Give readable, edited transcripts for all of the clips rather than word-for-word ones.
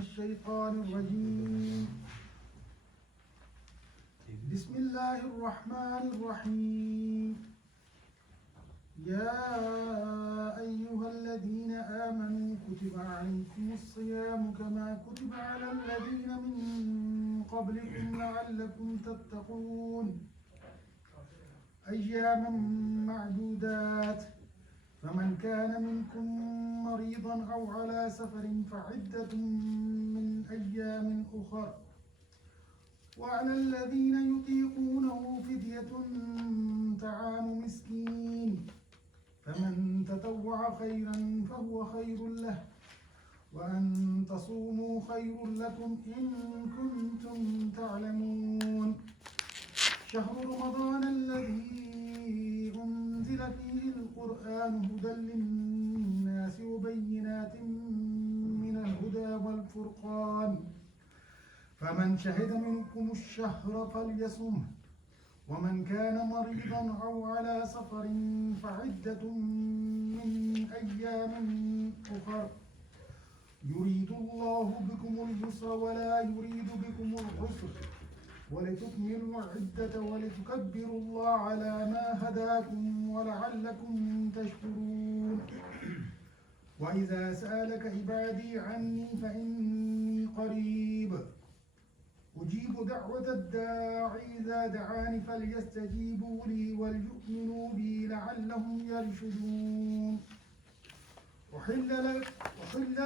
الشيطان الرجيم. بسم الله الرحمن الرحيم. يا أيها الذين آمنوا كتب عليكم الصيام كما كتب على الذين من قبلكم لعلكم تتقون أياما معدودات فمن كان منكم مريضا أو على سفر فعدة من أيام أخر وعلى الذين يطيقونه فدية طعام مسكين فمن تطوع خيرا فهو خير له وأن تصوموا خير لكم إن كنتم تعلمون. شهر رمضان الذي أنزل فيه القرآن هدى للناس وبينات من الهدى والفرقان فمن شهد منكم الشهر فليصمه ومن كان مريضا أو على سفر فعدة من أيام أخر يريد الله بكم اليسر ولا يريد بكم العسر ولتكملوا العدة ولتكبروا الله على ما هداكم ولعلكم تشكرون. وإذا سألك عبادي عني فإني قريب أجيب دعوة الداعي إذا دعاني فليستجيبوا لي وليؤمنوا بي لعلهم يرشدون. أحل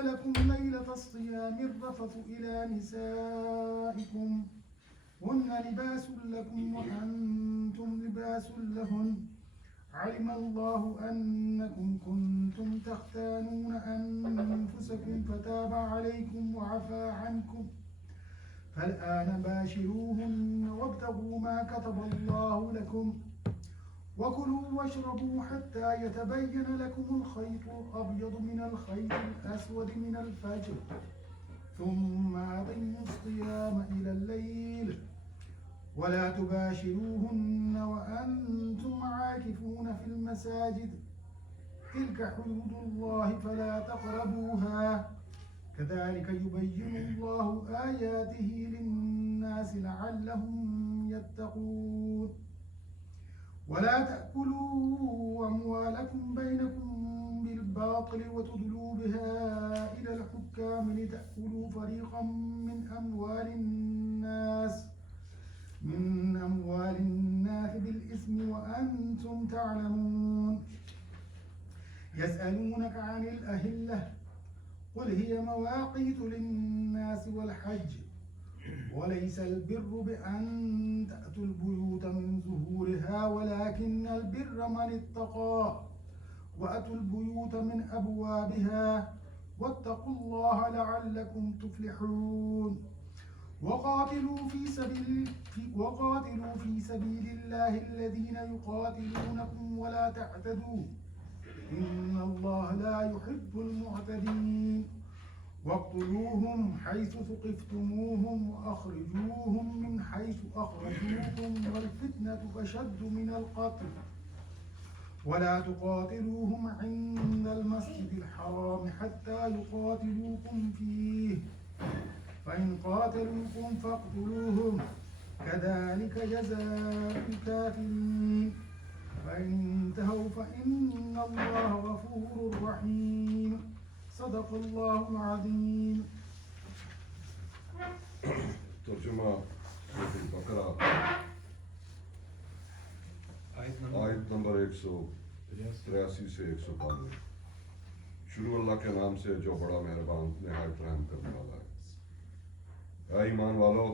لكم ليلة الصيام الرفث إلى نسائكم هن لباس لكم وأنتم لباس لهن علم الله أنكم كنتم تختانون أنفسكم فتاب عليكم وعفى عنكم فالآن باشروهن وابتغوا ما كتب الله لكم وكلوا واشربوا حتى يتبين لكم الخيط الأبيض من الخيط الأسود من الفجر ثم أتموا الصيام إلى الليل ولا تباشروهن وأنتم عاكفون في المساجد تلك حدود الله فلا تقربوها كذلك يبين الله آياته للناس لعلهم يتقون. ولا تأكلوا أموالكم بينكم بالباطل وتدلوا بها إلى الحكام لتأكلوا فريقا من أموال الناس بالإثم وأنتم تعلمون. يسألونك عن الأهلة قل هي مواقيت للناس والحج وليس البر بأن تأتوا البيوت من ظهورها ولكن البر من اتقى وأتوا البيوت من أبوابها واتقوا الله لعلكم تفلحون. وقاتلوا في سبيل الله الذين يقاتلونكم ولا تعتدوا إن الله لا يحب المعتدين. واقتلوهم حيث ثقفتموهم وأخرجوهم من حيث أخرجوكم والفتنة أشد من القتل ولا تقاتلوهم عند المسجد الحرام حتى يقاتلوكم فيه فإن قاتلوكم فاقتلوهم كذلك جزاء الكافرين فإن انتهوا فإن الله غفور رحيم. صدق الله العظيم. ترجمہ سورۃ البقرہ آیت نمبر 183 سے 192. شروع اللہ کے نام سے جو بڑا مہربان نہایت رحم کرنے والا ہے. اے ایمان والو،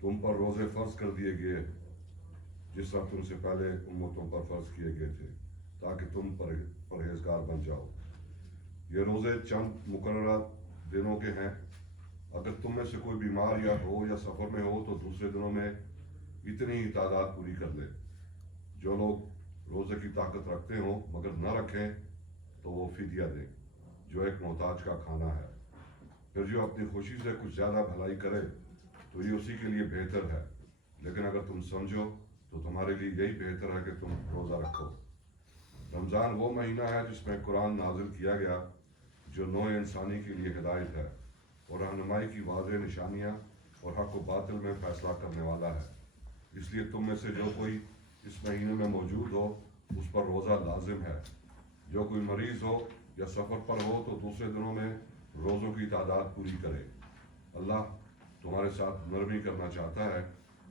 تم پر روزے فرض کر دیے گئے جس طرح تم سے پہلے امتوں پر فرض کیے گئے تھے تاکہ تم پرہیزگار بن جاؤ. یہ روزے چند مقررہ دنوں کے ہیں. اگر تم میں سے کوئی بیمار یا سفر میں ہو تو دوسرے دنوں میں اتنی ہی تعداد پوری کر لے. جو لوگ روزے کی طاقت رکھتے ہوں مگر نہ رکھیں تو وہ فدیہ دیں جو ایک محتاج کا کھانا ہے. پھر جو اپنی خوشی سے کچھ زیادہ بھلائی کرے تو یہ اسی کے لیے بہتر ہے. لیکن اگر تم سمجھو تو تمہارے لیے یہی بہتر ہے کہ تم روزہ رکھو. رمضان وہ مہینہ ہے جس میں قرآن نازل کیا گیا جو نوع انسانی کے لیے ہدایت ہے. اور رہنمائی کی واضح نشانیاں اور حق و باطل میں فیصلہ کرنے والا ہے۔ اس لیے تم میں سے جو کوئی اس مہینے میں موجود ہو اس پر روزہ لازم ہے۔ جو کوئی مریض ہو یا سفر پر ہو تو دوسرے دنوں میں روزوں کی تعداد پوری کرے۔ اللہ تمہارے ساتھ نرمی کرنا چاہتا ہے،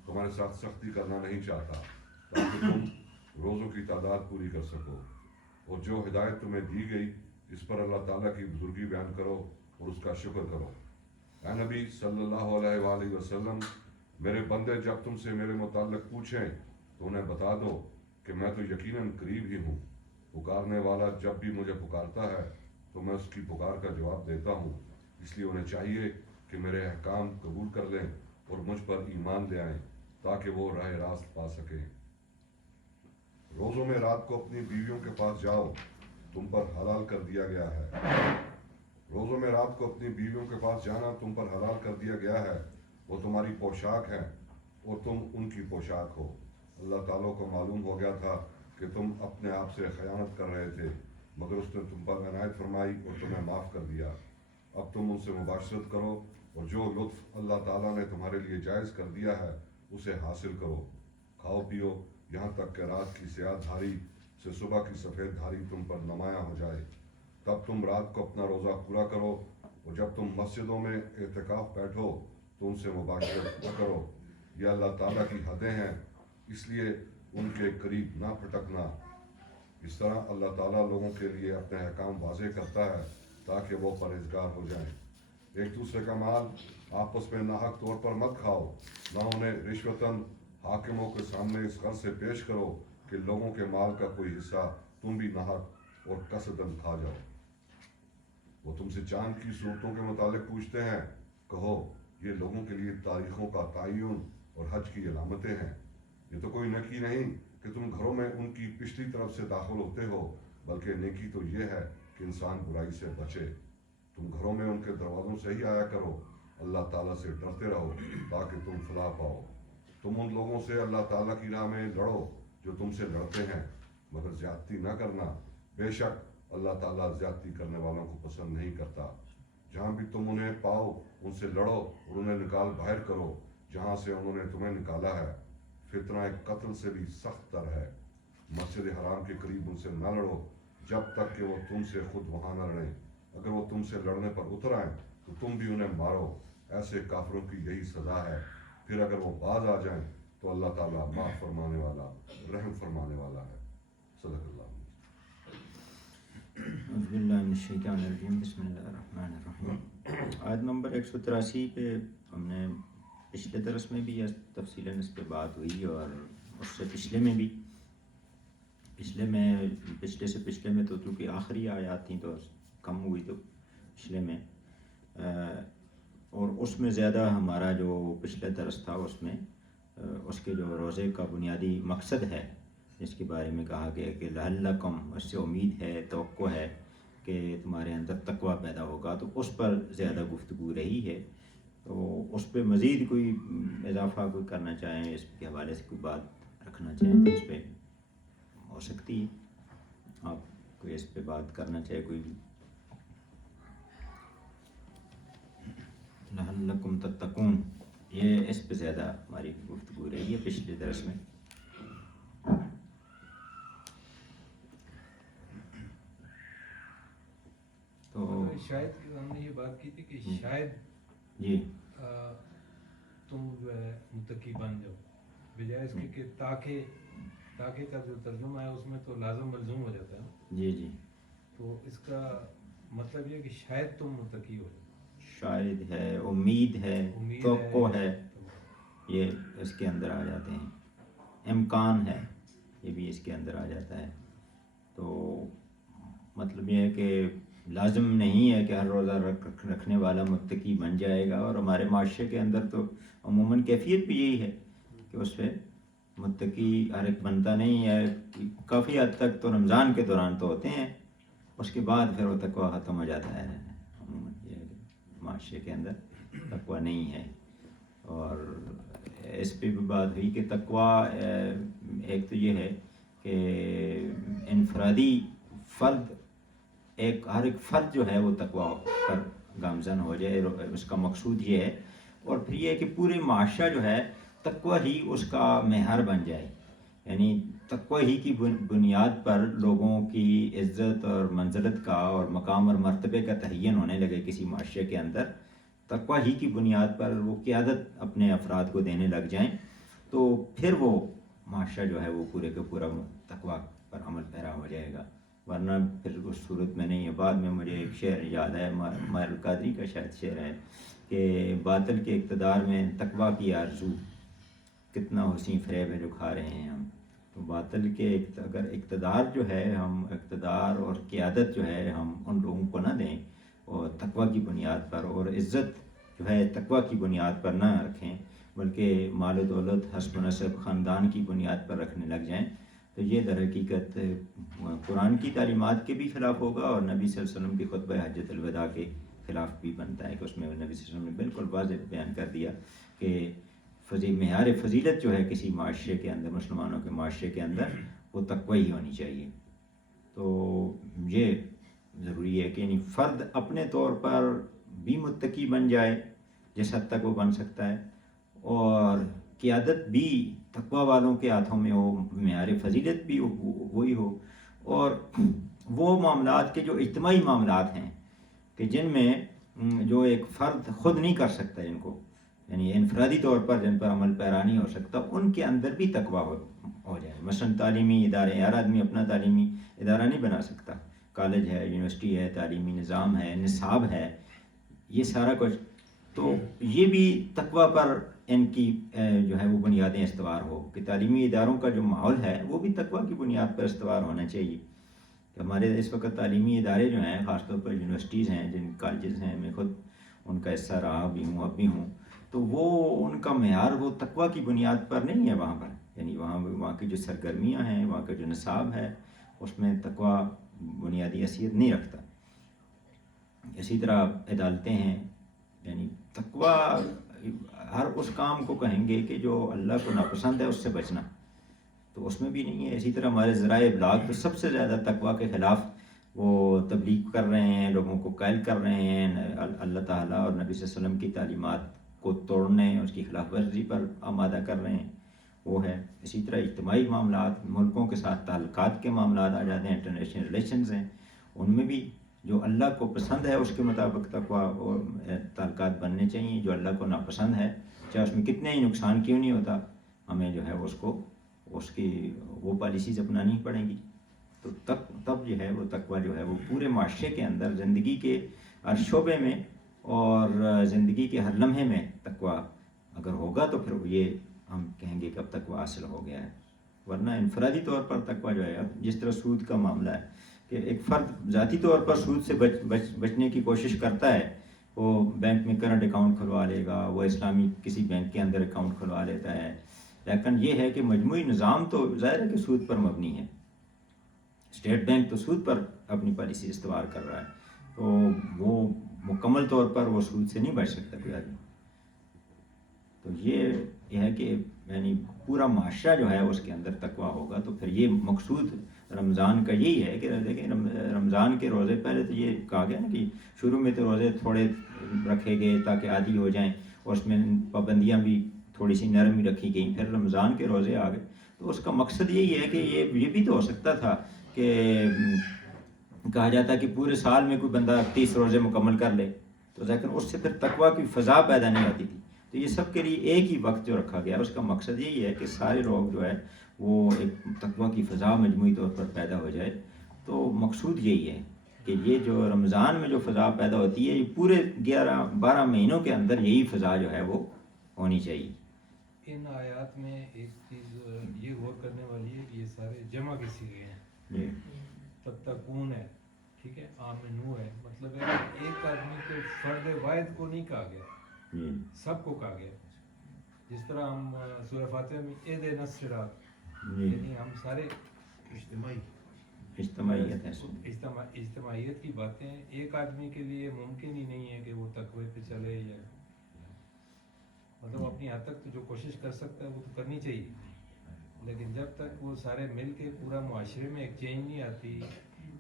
تمہارے ساتھ سختی کرنا نہیں چاہتا، تاکہ تم روزوں کی تعداد پوری کر سکو۔ اور جو ہدایت تمہیں دی گئی اس پر اللہ تعالیٰ کی بزرگی بیان کرو اور اس کا شکر کرو۔ اے نبی صلی اللہ علیہ وآلہ وسلم، میرے بندے جب تم سے میرے متعلق پوچھیں تو انہیں بتا دو کہ میں تو یقیناً قریب ہی ہوں۔ پکارنے والا جب بھی مجھے پکارتا ہے تو میں اس کی پکار کا جواب دیتا ہوں، اس لیے انہیں چاہیے کہ میرے احکام قبول کر لیں اور مجھ پر ایمان لے آئیں تاکہ وہ راہ راست پا سکیں۔ روزوں میں رات کو اپنی بیویوں کے پاس جاؤ، تم پر حلال کر دیا گیا ہے۔ روزوں میں رات کو اپنی بیویوں کے پاس جانا تم پر حلال کر دیا گیا ہے، وہ تمہاری پوشاک ہے اور تم ان کی پوشاک ہو۔ اللہ تعالیٰ کو معلوم ہو گیا تھا کہ تم اپنے آپ سے خیانت کر رہے تھے، مگر اس نے تم پر عنایت فرمائی اور تمہیں معاف کر دیا۔ اب تم ان سے مباشرت کرو اور جو لطف اللہ تعالیٰ نے تمہارے لیے جائز کر دیا ہے اسے حاصل کرو۔ کھاؤ پیو یہاں تک کہ رات کی سیاہ دھاری سے صبح کی سفید دھاری تم پر نمایاں ہو جائے، تب تم رات کو اپنا روزہ پورا کرو۔ اور جب تم مسجدوں میں اعتکاف بیٹھو تو ان سے مباشرت نہ کرو، یہ اللہ تعالیٰ کی حدیں ہیں، اس لیے ان کے قریب نہ پھٹکنا۔ اس طرح اللہ تعالیٰ لوگوں کے لیے اپنے احکام واضح کرتا ہے تاکہ وہ پرہیزگار ہو جائیں۔ ایک دوسرے کا مال آپس میں ناحق طور پر مت کھاؤ، نہ انہیں رشوتاً حاکموں کے سامنے اس غرض سے پیش کرو کہ لوگوں کے مال کا کوئی حصہ تم بھی ناحق اور قصداً کھا جاؤ۔ وہ تم سے چاند کی صورتوں کے متعلق پوچھتے ہیں، کہو یہ لوگوں کے لیے تاریخوں کا تعین اور حج کی علامتیں ہیں۔ یہ تو کوئی نیکی نہیں کہ تم گھروں میں ان کی پچھلی طرف سے داخل ہوتے ہو، بلکہ نیکی تو یہ ہے کہ انسان برائی سے بچے۔ تم گھروں میں ان کے دروازوں سے ہی آیا کرو، اللہ تعالیٰ سے ڈرتے رہو تاکہ تم فلاح پاؤ۔ تم ان لوگوں سے اللہ تعالیٰ کی راہ میں لڑو جو تم سے لڑتے ہیں، مگر زیادتی نہ کرنا، بے شک اللہ تعالیٰ زیادتی کرنے والوں کو پسند نہیں کرتا۔ جہاں بھی تم انہیں پاؤ ان سے لڑو اور انہیں نکال باہر کرو جہاں سے انہوں نے تمہیں نکالا ہے۔ فتنہ قتل سے بھی سخت تر ہے۔ مسجد حرام کے قریب ان سے نہ لڑو جب تک کہ وہ تم سے خود وہاں نہ لڑیں۔ اگر وہ تم سے لڑنے پر اتر آئیں تو تم بھی انہیں مارو، ایسے کافروں کی یہی سزا ہے۔ پھر اگر وہ باز آ جائیں تو اللہ تعالیٰ معاف فرمانے والا، رحم فرمانے والا ہے۔ صدق اللہ۔ اعوذ باللہ من الشیطان الرجیم، بسم اللہ الرحمن الرحیم۔ آیت نمبر 183 پہ ہم نے پچھلے درس میں بھی تفصیلاً اس پہ بات ہوئی، اور اس سے پچھلے میں بھی، پچھلے سے پچھلے میں تو چونکہ آخری آیات تھیں تو کم ہوئی، تو پچھلے میں اور اس میں زیادہ ہمارا جو پچھلے درس تھا اس میں اس کے جو روزے کا بنیادی مقصد ہے جس کے بارے میں کہا گیا کہ لعلکم، اس سے امید ہے، توقع ہے کہ تمہارے اندر تقویٰ پیدا ہوگا، تو اس پر زیادہ گفتگو رہی ہے۔ تو اس پہ مزید کوئی اضافہ کوئی کرنا چاہیں، اس کے حوالے سے کوئی بات رکھنا چاہیں تو اس پہ ہو سکتی ہے، آپ کوئی اس پہ بات کرنا چاہے کوئی بھی۔ لعلکم تتقون، یہ اس پہ زیادہ ہماری گفتگو رہی ہے پچھلے درس میں۔ تو شاید ہم نے یہ بات کی تھی کہ شاید جی تم جو ہے متقی بن جاؤ، بجائے اس کے کہ تاکہ کا جو ترجمہ ہے اس میں تو لازم ملزوم ہو جاتا ہے۔ جی جی، تو اس کا مطلب یہ ہے کہ شاید تم متقی ہو جاؤ، شاید ہے، امید ہے، توقع ہے، یہ اس کے اندر آ جاتے ہیں۔ امکان ہے، یہ بھی اس کے اندر آ جاتا ہے۔ تو مطلب یہ ہے کہ لازم نہیں ہے کہ ہر روزہ رکھنے والا متقی بن جائے گا، اور ہمارے معاشرے کے اندر تو عموماً کیفیت بھی یہی ہے کہ اس پہ متقی ہر ایک بنتا نہیں ہے۔ کافی حد تک تو رمضان کے دوران تو ہوتے ہیں، اس کے بعد پھر وہ تقویٰ ختم ہو جاتا ہے۔ عموماً یہ معاشرے کے اندر تقویٰ نہیں ہے۔ اور اس پہ بھی بات ہوئی کہ تقویٰ ایک تو یہ ہے کہ انفرادی فرد، ہر ایک فرد جو ہے وہ تقویٰ پر گامزن ہو جائے، اس کا مقصود یہ ہے. اور پھر یہ ہے کہ پورے معاشرہ جو ہے تقوی ہی اس کا معیار بن جائے، یعنی تقوی ہی کی بنیاد پر لوگوں کی عزت اور منزلت کا اور مقام اور مرتبے کا تعین ہونے لگے کسی معاشرے کے اندر. تقوی ہی کی بنیاد پر وہ قیادت اپنے افراد کو دینے لگ جائیں تو پھر وہ معاشرہ جو ہے وہ پورے کا پورا تقوی پر عمل پیرا ہو جائے گا. ورنہ پھر اس صورت میں نہیں ہے. بعد میں مجھے ایک شعر یاد ہے، ماہر القادری کا شاید شعر ہے کہ باطل کے اقتدار میں تقوی کی آرزو، کتنا حسین فریب ہے جو کھا رہے ہیں ہم. تو باطل کے اگر اقتدار جو ہے، ہم اقتدار اور قیادت جو ہے ہم ان لوگوں کو نہ دیں اور تقوی کی بنیاد پر، اور عزت جو ہے تقوی کی بنیاد پر نہ رکھیں بلکہ مال و دولت، حسب و نسب، خاندان کی بنیاد پر رکھنے لگ جائیں، تو یہ در حقیقت قرآن کی تعلیمات کے بھی خلاف ہوگا اور نبی صلی اللہ علیہ وسلم کی خطبہ حجۃ الوداع کے خلاف بھی بنتا ہے کہ اس میں نبی صلی اللہ علیہ وسلم نے بالکل واضح بیان کر دیا کہ معیار فضیلت جو ہے کسی معاشرے کے اندر، مسلمانوں کے معاشرے کے اندر، وہ تقوی ہی ہونی چاہیے. تو یہ ضروری ہے کہ یعنی فرد اپنے طور پر بھی متقی بن جائے جس حد تک وہ بن سکتا ہے، اور قیادت بھی تقوی والوں کے ہاتھوں میں ہو، معیار فضیلت بھی وہی ہو. اور وہ معاملات کے جو اجتماعی معاملات ہیں کہ جن میں جو ایک فرد خود نہیں کر سکتا، جن کو یعنی انفرادی طور پر جن پر عمل پیرا نہیں ہو سکتا، ان کے اندر بھی تقوی ہو جائے. مثلا تعلیمی ادارے، ہر آدمی اپنا تعلیمی ادارہ نہیں بنا سکتا. کالج ہے، یونیورسٹی ہے، تعلیمی نظام ہے، نصاب ہے، یہ سارا کچھ. تو یہ بھی تقوی پر ان کی جو ہے وہ بنیادیں استوار ہو کہ تعلیمی اداروں کا جو ماحول ہے وہ بھی تقوی کی بنیاد پر استوار ہونا چاہیے. ہمارے اس وقت تعلیمی ادارے جو ہیں، خاص طور پر یونیورسٹیز ہیں، جن کالجز ہیں، میں خود ان کا حصہ رہا بھی ہوں، اب بھی ہوں، تو وہ ان کا معیار وہ تقوی کی بنیاد پر نہیں ہے وہاں پر. یعنی وہاں کی جو سرگرمیاں ہیں، وہاں کا جو نصاب ہے، اس میں تقوی بنیادی حیثیت نہیں رکھتا. اسی طرح عدالتیں ہیں، یعنی تقوی ہر اس کام کو کہیں گے کہ جو اللہ کو ناپسند ہے اس سے بچنا، تو اس میں بھی نہیں ہے. اسی طرح ہمارے ذرائع ابلاغ تو سب سے زیادہ تقوی کے خلاف وہ تبلیغ کر رہے ہیں، لوگوں کو قائل کر رہے ہیں اللہ تعالیٰ اور نبی صلی اللہ علیہ وسلم کی تعلیمات کو توڑنے، اس کی خلاف ورزی پر آمادہ کر رہے ہیں، وہ ہے. اسی طرح اجتماعی معاملات، ملکوں کے ساتھ تعلقات کے معاملات آ جاتے ہیں، انٹرنیشنل ریلیشنز ہیں، ان میں بھی جو اللہ کو پسند ہے اس کے مطابق تقوی اور تعلقات بننے چاہیے. جو اللہ کو ناپسند ہے، چاہے اس میں کتنے ہی نقصان کیوں نہیں ہوتا، ہمیں جو ہے اس کی وہ پالیسیز اپنانی پڑیں گی. تو تب جو ہے وہ تقوی جو ہے وہ پورے معاشرے کے اندر، زندگی کے ہر شعبے میں اور زندگی کے ہر لمحے میں تقوی اگر ہوگا تو پھر یہ ہم کہیں گے کہ اب تقوی حاصل ہو گیا ہے. ورنہ انفرادی طور پر تقوی جو ہے، اب جس طرح سود کا معاملہ ہے کہ ایک فرد ذاتی طور پر سود سے بچنے کی کوشش کرتا ہے، وہ بینک میں کرنٹ اکاؤنٹ کھلوا لے گا، وہ اسلامی کسی بینک کے اندر اکاؤنٹ کھلوا لیتا ہے، لیکن یہ ہے کہ مجموعی نظام تو ظاہر ہے کہ سود پر مبنی ہے. اسٹیٹ بینک تو سود پر اپنی پالیسی استوار کر رہا ہے، تو وہ مکمل طور پر وہ سود سے نہیں بچ سکتا کوئی آدمی. تو یہ ہے کہ یعنی پورا معاشرہ جو ہے اس کے اندر تقوی ہوگا تو پھر یہ مقصود رمضان کا یہی ہے کہ دیکھیں رمضان کے روزے، پہلے تو یہ کہا گیا نا کہ شروع میں تو روزے تھوڑے رکھے گئے تاکہ عادی ہو جائیں، اور اس میں پابندیاں بھی تھوڑی سی نرم ہی رکھی گئیں. پھر رمضان کے روزے آ گئے تو اس کا مقصد یہی ہے کہ یہ بھی تو ہو سکتا تھا کہ کہا جاتا کہ پورے سال میں کوئی بندہ 30 روزے مکمل کر لے، تو لیکن اس سے پھر تقوی کی فضا پیدا نہیں ہوتی تھی. تو یہ سب کے لیے ایک ہی وقت جو رکھا گیا، اس کا مقصد یہی ہے کہ سارے لوگ جو ہے وہ ایک تقوی کی فضا مجموعی طور پر پیدا ہو جائے. تو مقصود یہی ہے کہ یہ جو رمضان میں جو فضا پیدا ہوتی ہے، یہ پورے 11-12 مہینوں کے اندر یہی فضا جو ہے وہ ہونی چاہیے. ان آیات میں ایک چیز یہ غور کرنے والی ہے کہ یہ سارے جمع کسی گئے ہیں. جی تتقون ہے، ٹھیک ہے، آمنو ہے، مطلب ہے کہ ایک آدمی کو فرد واحد کو نہیں کہا گیا، سب کو کہا گیا. جس طرح ہم سورہ فاتحہ میں اہدنا الصراط، یعنی ہم سارے اجتماعیت کی باتیں ایک آدمی کے لیے ممکن ہی نہیں ہے کہ وہ تقوی پہ چلے، یا مطلب اپنی حد تک تو جو کوشش کر سکتا ہے وہ تو کرنی چاہیے، لیکن جب تک وہ سارے مل کے پورا معاشرے میں ایک چینج نہیں آتی،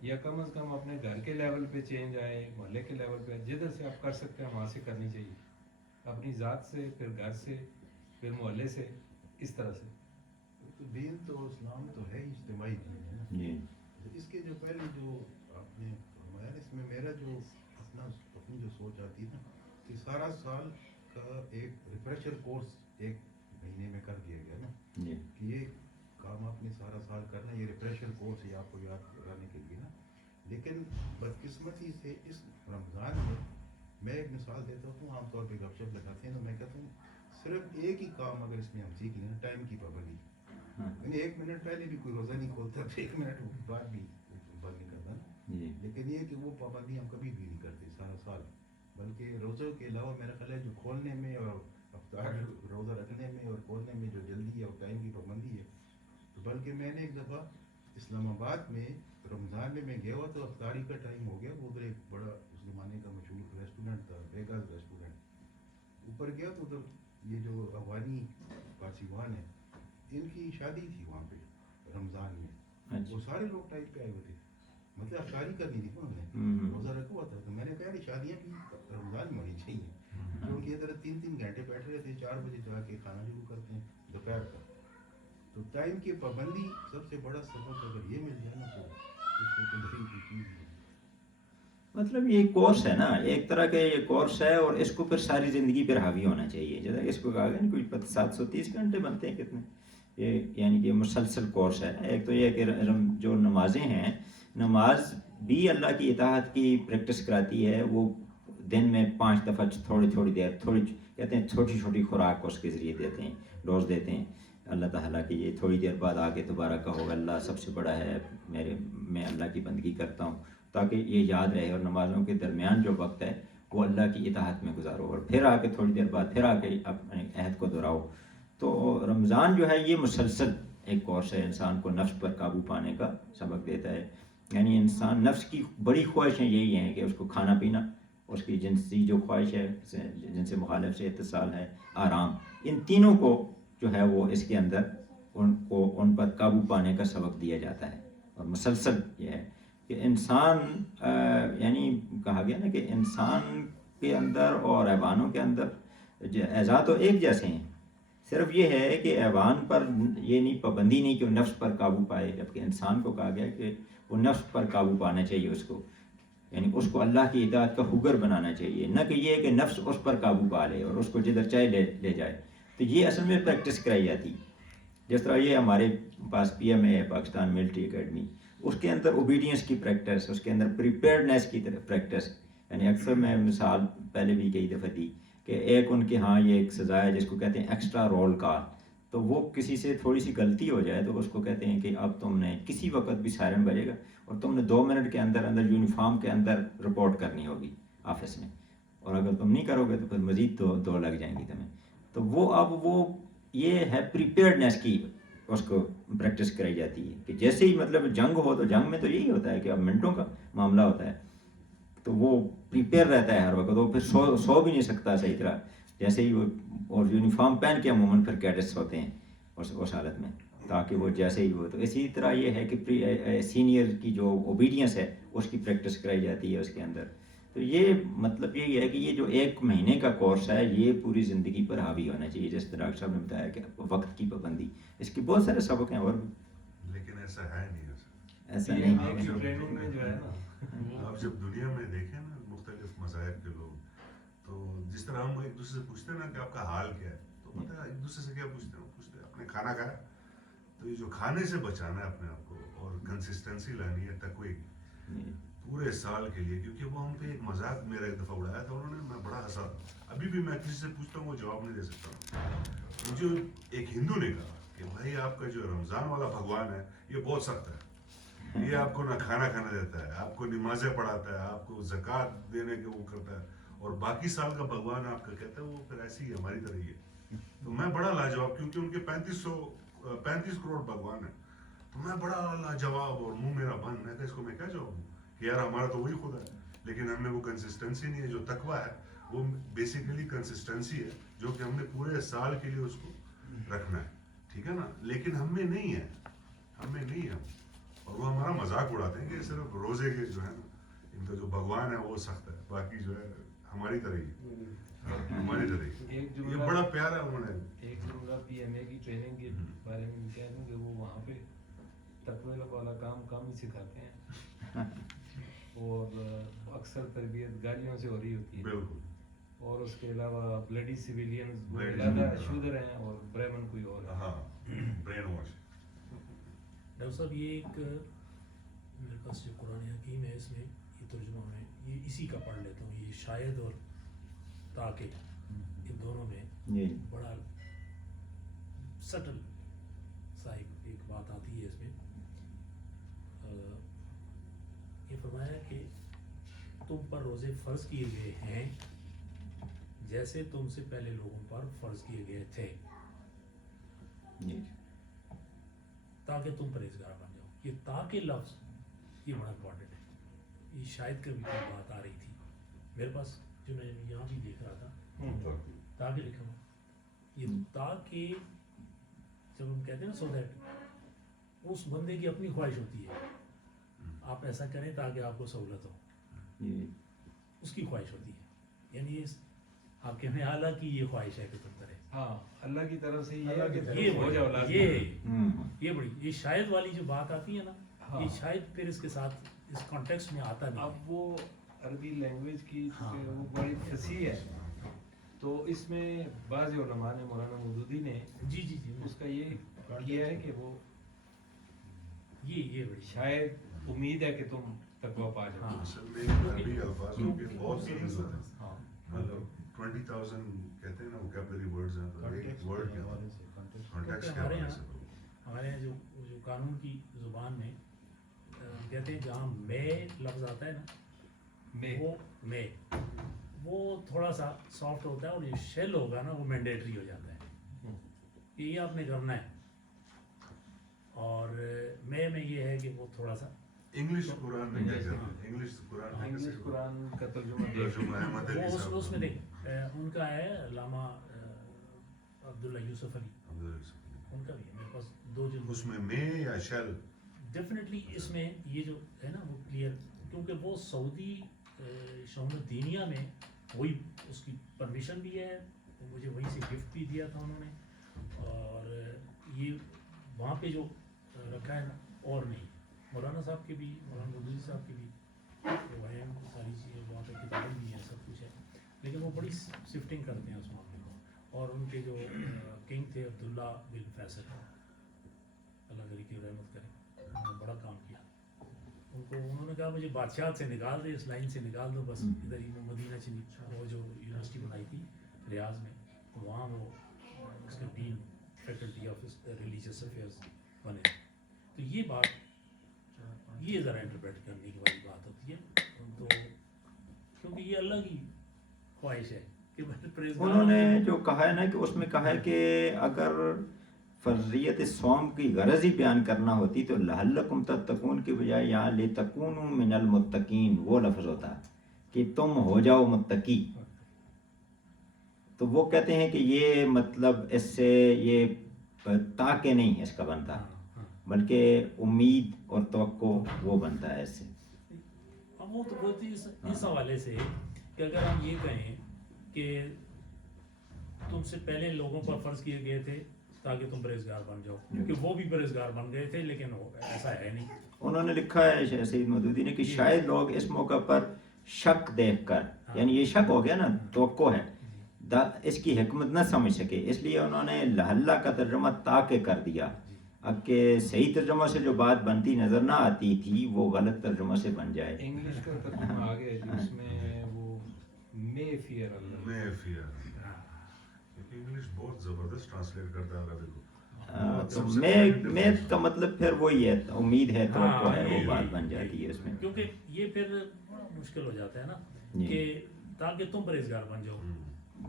یا کم از کم اپنے گھر کے لیول پہ چینج آئے, محلے کے لیول پہ, جدھر سے آپ کر سکتے ہیں وہاں سے کرنی چاہیے, اپنی ذات سے, پھر گھر سے, پھر محلے سے, اس طرح سے. تو دین تو اسلام تو ہے اجتماعی دین ہے نا. جی اس کے جو پہلے جو آپ نے فرمایا اس میں میرا جو اپنی جو سوچ آتی ہے نا کہ سارا سال کا ایک ریفریشر کورس ایک مہینے میں کر دیا گیا نا جی کہ یہ کام آپ نے سارا سال کرنا, یہ ریفریشر کورس ہے آپ کو یاد کرانے کے لیے نا. لیکن بدقسمتی سے اس رمضان میں ایک مثال دیتا ہوں, عام طور پہ گپ شپ لگاتے ہیں تو میں کہتا ہوں صرف ایک ہی کام اگر اس میں ہم سیکھ لیں نا, ٹائم کی پابندی. یعنی 1 منٹ پہلے بھی کوئی روزہ نہیں کھولتا, 1 منٹ بعد بھی بند نہیں کرتا نا. جی لیکن یہ کہ وہ پابندی ہم کبھی بھی نہیں کرتے سارا سال, بلکہ روزوں کے علاوہ میرا خیال ہے جو کھولنے میں اور افطار روزہ رکھنے میں اور کھولنے میں جو جلدی ہے اور ٹائم کی پابندی ہے. تو بلکہ میں نے ایک دفعہ اسلام آباد میں رمضان میں گیا ہوا تو افطاری کا ٹائم ہو گیا, وہ ادھر ایک بڑا اس زمانے کا مشہور ریسٹورینٹ تھا, بیگاز ریسٹورینٹ. اوپر گیا تو ادھر یہ جو افغانی پارسیوان ہیں ان کی شادی تھی وہاں پہ رمضان میں. وہ سارے لوگ ٹائپ پہ آئے ہوئے تھے, مطلب افطاری کرنی تھی نا انہوں نے, روزہ رکھا ہوا تھا. تو میں نے کہا یہ شادیاں بھی رمضان میں ہونی چاہیے. جو ان کی ادھر 3-3 گھنٹے بیٹھ رہے تھے, 4 بجے جا کے کھانا شروع کرتے ہیں دوپہر کا. تو ٹائم کی پابندی سب سے بڑا سبق اگر یہ مل جائے نا تو اس سے کوئی بڑی چیز نہیں. مطلب یہ کورس ہے نا, ایک طرح کا یہ کورس ہے, اور اس کو پھر ساری زندگی پر حاوی ہونا چاہیے. جیسا کہ اس کو کہا گیا نا کوئی 730 گھنٹے بنتے ہیں کتنے, یہ یعنی کہ مسلسل کورس ہے. ایک تو یہ کہ جو نمازیں ہیں, نماز بھی اللہ کی اطاعت کی پریکٹس کراتی ہے. وہ دن میں 5 دفعہ تھوڑی دیر کہتے ہیں چھوٹی چھوٹی خوراک اس کے ذریعے دیتے ہیں, ڈوز دیتے ہیں اللہ تعالیٰ کی. یہ تھوڑی دیر بعد آگے دوبارہ کہو اللہ سب سے بڑا ہے, میں اللہ کی بندگی کرتا ہوں, تاکہ یہ یاد رہے. اور نمازوں کے درمیان جو وقت ہے وہ اللہ کی اطاعت میں گزارو, اور پھر آ کے تھوڑی دیر بعد پھر آ کے اپنے عہد کو دہراؤ. تو رمضان جو ہے یہ مسلسل ایک کورس ہے, انسان کو نفس پر قابو پانے کا سبق دیتا ہے. یعنی انسان نفس کی بڑی خواہشیں یہی ہیں کہ اس کو کھانا پینا, اس کی جنسی جو خواہش ہے, جن سے مخالف سے اتصال ہے, آرام, ان تینوں کو جو ہے وہ اس کے اندر ان پر قابو پانے کا سبق دیا جاتا ہے. اور مسلسل یہ ہے کہ انسان یعنی کہا گیا نا کہ انسان کے اندر اور حیوانوں کے اندر اعضاء تو ایک جیسے ہیں, صرف یہ ہے کہ حیوان پر یہ نہیں پابندی نہیں کہ وہ نفس پر قابو پائے, جبکہ انسان کو کہا گیا کہ وہ نفس پر قابو پانا چاہیے اس کو, یعنی اس کو اللہ کی اطاعت کا حگر بنانا چاہیے, نہ کہ یہ کہ نفس اس پر قابو پا لے اور اس کو جدھر چاہے لے جائے. تو یہ اصل میں پریکٹس کرائی جاتی. جس طرح یہ ہمارے پاس پی ایم ہے پاکستان ملٹری اکیڈمی, اس کے اندر اوبیڈینس کی پریکٹس, اس کے اندر پریپیئرڈنیس کی پریکٹس. یعنی اکثر میں مثال پہلے بھی کئی دفعہ دی کہ ایک ان کے ہاں یہ ایک سزا ہے جس کو کہتے ہیں ایکسٹرا رول کال. تو وہ کسی سے تھوڑی سی غلطی ہو جائے تو اس کو کہتے ہیں کہ اب تم نے کسی وقت بھی سائرن بجے گا اور تم نے 2 منٹ کے اندر یونیفارم کے اندر رپورٹ کرنی ہوگی آفس میں, اور اگر تم نہیں کرو گے تو پھر مزید 2 لگ جائیں گی تمہیں. تو وہ اب وہ یہ ہے پریپیئرڈنیس کی اس کو پریکٹس کرائی جاتی ہے کہ جیسے ہی مطلب جنگ ہو تو جنگ میں تو یہی ہوتا ہے کہ اب منٹوں کا معاملہ ہوتا ہے, تو وہ پریپیئر رہتا ہے ہر وقت, وہ پھر سو بھی نہیں سکتا صحیح طرح, جیسے ہی وہ, اور یونیفارم پہن کے عموماً پھر کیڈٹس ہوتے ہیں اس حالت میں, تاکہ وہ جیسے ہی ہو. تو اسی طرح یہ ہے کہ سینئر کی جو اوبیڈینس ہے اس کی پریکٹس کرائی جاتی ہے اس کے اندر. تو یہ مطلب یہی ہے کہ یہ جو 1 مہینے کا کورس ہے یہ پوری زندگی پر حاوی ہونا چاہیے. جس طرح ڈاکٹر صاحب نے بتایا کہ وقت کی پابندی, اس کے بہت سارے سبق ہیں اور لیکن ایسا ہے نہیں, ایسا نہیں آپ کی ٹریننگ میں جو ہے نا, آپ جب دنیا میں دیکھیں نا مختلف مذاہب کے لوگ, تو جس طرح ہم ایک دوسرے سے پوچھتے ہیں نا کہ آپ کا حال کیا ہے, تو پتہ ہے ایک دوسرے سے کیا پوچھتے ہیں آپ نے کھانا کھایا. تو یہ جو کھانے سے بچانا ہے اپنے آپ کو اور کنسسٹنسی لانی ہے تقوی پورے سال کے لیے, کیونکہ وہ ہم پہ ایک مذاق میرا ایک دفعہ اڑایا تھا انہوں نے, میں بڑا ہنسا. ابھی بھی میں کسی سے پوچھتا ہوں وہ جواب نہیں دے سکتا. مجھے ایک ہندو نے کہا کہ بھائی آپ کا جو رمضان والا بھگوان ہے یہ بہت سخت ہے, یہ آپ کو نہ کھانا دیتا ہے, آپ کو نمازیں پڑھاتا ہے, آپ کو زکوٰۃ دینے کے وہ کرتا ہے, اور باقی سال کا بھگوان آپ کا کہتا ہے وہ پھر ایسی ہی ہماری طرح ہی ہے. تو میں بڑا لاجواب, کیونکہ ان کے 35 کروڑ بھگوان ہیں, تو میں بڑا لاجواب اور منہ میرا بند. میں کہ اس کو میں کیا جواب دوں کہ یار ہمارا تو وہی خدا ہے, لیکن ہم میں وہ کنسسٹنسی نہیں ہے. جو تقویٰ ہے وہ بیسیکلی کنسسٹنسی ہے جو کہ ہم نے پورے سال کے لیے اس کو رکھنا ہے, ٹھیک ہے نا. لیکن ہم میں نہیں ہے, اور وہ ہمارا مذاق اڑاتے ہیں کہ صرف روزے کے جو ہے نا ان کا جو بھگوان ہے وہ سخت ہے، باقی جو ہے ہماری طرح ہی ہماری طرح ہی. ایک یہ جملہ بڑا پیارا انہوں نے ایک جملہ پی ایم اے کی ٹریننگ کے بارے میں کہہ دوں کہ وہ وہاں پہ تقوی والا کام کم ہی سکھاتے ہیں اور اکثر تربیت گالیوں سے ہو رہی ہوتی ہے، بالکل اور اس کے علاوہ بلڈی سویلینز Bloody زیادہ civilians. شودر ہیں اور برہمن کوئی اور ہے. ہاں برین واش. ڈاکٹر صاحب یہ ایک میرے پاس جو قرآن حکیم ہے اس میں یہ ترجمہ میں یہ اسی کا پڑھ لیتا ہوں. یہ شاید اور تاکہ ان دونوں میں جی بڑا سٹل سا ایک بات آتی ہے اس میں. یہ فرمایا کہ تم پر روزے فرض کیے گئے ہیں جیسے تم سے پہلے لوگوں پر فرض کیے گئے تھے جی تاکہ تم پرہیزگار بن جاؤ. یہ تاکہ لفظ یہ بڑا امپورٹنٹ ہے. یہ شاید کبھی کوئی بات آ رہی تھی میرے پاس جو میں یہاں بھی دیکھ رہا تھا تاکہ لکھا ہوا. یہ تاکہ جب ہم کہتے ہیں نا سو دیٹ اس بندے کی اپنی خواہش ہوتی ہے آپ ایسا کریں تاکہ آپ کو سہولت ہو، جی اس کی خواہش ہوتی ہے. یعنی یہ آپ کے میں اعلیٰ کی یہ خواہش ہے کہ تم کرے. ہاں اللہ کی طرف سے اللہ کی طرف یہ ہو جاؤ لازمی. یہ بڑی یہ شاید والی جو بات آتی ہے نا ہاں. یہ شاید پھر اس کے ساتھ اس کانٹیکسٹ میں آتا نہیں ہے. اب وہ عربی لینگویج کی ہاں. وہ بڑی فصیح ہے، تو اس میں بعض علماء نے مولانا مودودی نے جی جی جی اس کا یہ کیا ہے کہ وہ یہ بڑی شاید امید ہے کہ تم تقوی پا جاؤ. ہاں. اصل میں عربی الفاظوں کے بہت میننگز ہوتے ہیں. ہاں مطلب 20,000 کہتے ہیں نا ووکیبلری ورڈز ہیں تو ایک ورڈ کے حوالے سے context کانٹیکسٹ کے ہمارے حوالے یہاں سے ہمارے یہاں جو قانون کی زبان میں کہتے ہیں جہاں میں لفظ آتا ہے نا میں وہ میں وہ تھوڑا سا سافٹ ہوتا ہے اور یہ شیل ہوگا نا وہ مینڈیٹری ہو جاتا ہے کہ یہ آپ نے کرنا ہے. اور میں یہ ہے کہ وہ تھوڑا سا انگلش قرآن میں کیا کہتے ہیں؟ انگلش قرآن میں انگلش کیسے قرآن کا ترجمہ ترجمہ احمد علی وہ صاحب اس میں دیکھ ان کا ہے علامہ عبداللہ یوسف علی ان کا بھی ہے. میرے پاس دو اس میں یا شل ڈیفینیٹلی اس میں یہ جو ہے نا وہ کلیئر کیونکہ وہ سعودی شؤون دینیا میں وہی اس کی پرمیشن بھی ہے. مجھے وہیں سے گفٹ بھی دیا تھا انہوں نے اور یہ وہاں پہ جو رکھا ہے نا اور نہیں. مولانا صاحب کے بھی مولانا مودودی صاحب کے بھی وہ ہیں ساری چیزیں وہاں پہ کتابیں بھی ہیں سب کچھ ہے لیکن وہ بڑی شفٹنگ کرتے ہیں اس معاملے کو. اور ان کے جو کنگ تھے عبداللہ بن فیصل اللہ تعالیٰ کی رحمت کرے انہوں نے بڑا کام کیا. ان کو انہوں نے کہا مجھے بادشاہ سے نکال دے اس لائن سے نکال دو بس ادھر ہی میں مدینہ چلی وہ جو یونیورسٹی بنائی تھی ریاض میں وہاں وہ اس کے dean faculty of religious affairs بنے. تو یہ بات یہ ذرا انٹرپریٹ کرنے کی والی بات ہوتی ہے تو کیونکہ یہ اللہ کی خواہش ہے کہ انہوں نے جو کہا ہے نا کہ اس میں کہا ہے کہ اگر فرضیت صوم کی غرض ہی بیان کرنا ہوتی تو لعلکم تتقون کی بجائے یہاں لتکونوا من المتقین وہ لفظ ہوتا ہے کہ تم ہو جاؤ متقی. تو وہ کہتے ہیں کہ یہ مطلب اس سے یہ تاکہ نہیں اس کا بنتا بلکہ امید اور توقع وہ بنتا ہے اس سے. اب وہ تو اس حوالے سے کہ اگر ہم یہ کہیں کہ تم سے پہلے لوگوں پر فرض کیے گئے تھے تاکہ تم پرہیزگار بن جاؤ کیونکہ وہ بھی پرہیزگار بن گئے تھے لیکن ایسا ہے نہیں. انہوں نے لکھا ہے سید مودودی نے کہ شاید لوگ اس موقع پر شک دیکھ کر یعنی یہ شک ہو گیا نا توقع ہے اس کی حکمت نہ سمجھ سکے اس لیے انہوں نے لعل کا ترجمہ تاکہ کر دیا. اب کہ صحیح ترجمہ سے جو بات بنتی نظر نہ آتی تھی وہ غلط ترجمہ سے بن جائے. انگلش کا ترجمہ آ گیا جس میں وہ مے فیئر اللہ میں فیئر کیونکہ انگلش بہت زبردست ٹرانسلیٹ کرتا ہے عربی کو. تو میں کا مطلب پھر وہی ہے امید ہے توقع ہے وہ بات بن جاتی ہے اس میں. کیونکہ یہ پھر مشکل ہو جاتا ہے نا کہ تاکہ تم پرہیزگار بن جاؤ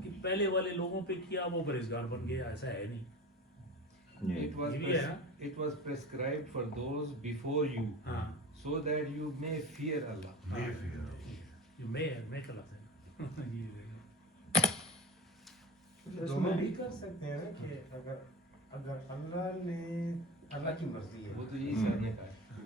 کہ پہلے والے لوگوں پہ کیا وہ پرہیزگار بن گیا ایسا ہے نہیں. It was prescribed for those before you so that you may fear Allah. میں فیئر میں کا لفظ ہے اس میں بھی کر سکتے ہیں کہ اگر اللہ نے اللہ کی مرضی ہے وہ تو یہی سارے کا ہے.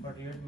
48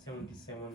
77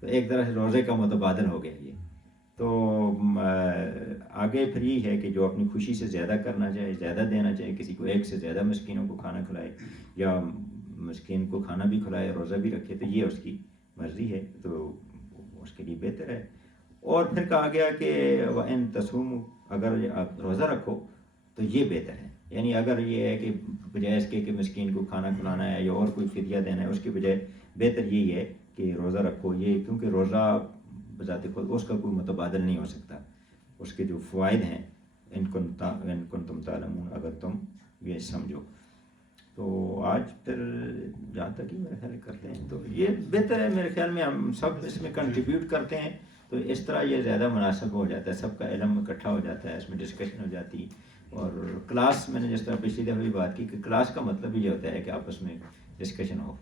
تو ایک طرح سے روزے کا متبادل ہو گیا یہ. تو آگے پھر یہ ہے کہ جو اپنی خوشی سے زیادہ کرنا چاہے، زیادہ دینا چاہے، کسی کو ایک سے زیادہ مسکینوں کو کھانا کھلائے یا مسکین کو کھانا بھی کھلائے، روزہ بھی رکھے، تو یہ اس کی مرضی ہے، تو اس کے لیے بہتر ہے. اور پھر کہا گیا کہ وَإِن تَصُومُوا، اگر آپ روزہ رکھو تو یہ بہتر ہے. یعنی اگر یہ ہے کہ بجائے اس کے کہ مسکین کو کھانا کھلانا ہے یا اور کوئی فدیہ دینا ہے، اس کے بجائے بہتر یہی ہے کہ روزہ رکھو. یہ کیونکہ روزہ بذات خود اس کا کوئی متبادل نہیں ہو سکتا. اس کے جو فوائد ہیں ان کنتم تعلمون، اگر تم یہ سمجھو. تو آج پھر جہاں تک ہی میرے خیال کرتے ہیں تو یہ بہتر ہے. میرے خیال میں ہم سب اس میں کنٹریبیوٹ کرتے ہیں تو اس طرح یہ زیادہ مناسب ہو جاتا ہے، سب کا علم اکٹھا ہو جاتا ہے، اس میں ڈسکشن ہو جاتی. اور کلاس، میں نے جس طرح پچھلی دفعہ بھی بات کی کہ کلاس کا مطلب یہ ہوتا ہے کہ آپس میں ڈسکشن ہو.